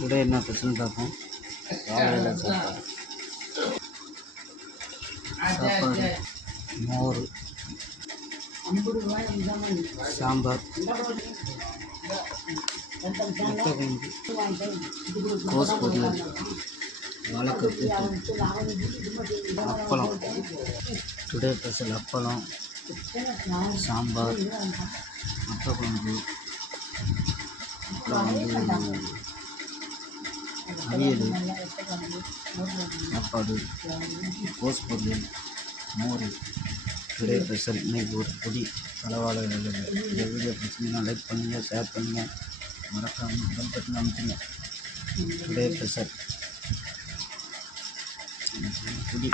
Today என்ன பிரச்சனை பார்ப்போம். வாழையில சாப்பாடு, மோர், சாம்பார், முட்டை குழம்பு, கோஸ் பொரியல், வாழைக்காய் கூட்டு, அப்பளம். டுடே ஸ்பெஷல் அப்பளம், சாம்பார், முட்டை குழம்பு, அப்புறம் அவியல், சாப்பாடு, கோஸ் பொரியல், மோர். Today special. இன்னைக்கு ஒரு பொடி தலவாழை இலை. இந்த வீடியோ பிடிச்சிங்கன்னா லைக் பண்ணுங்கள், ஷேர் பண்ணுங்கள், மறக்காமல் பெல் பட்டன் அமுத்துங்க. டுடே ஸ்பெஷல் பொடி.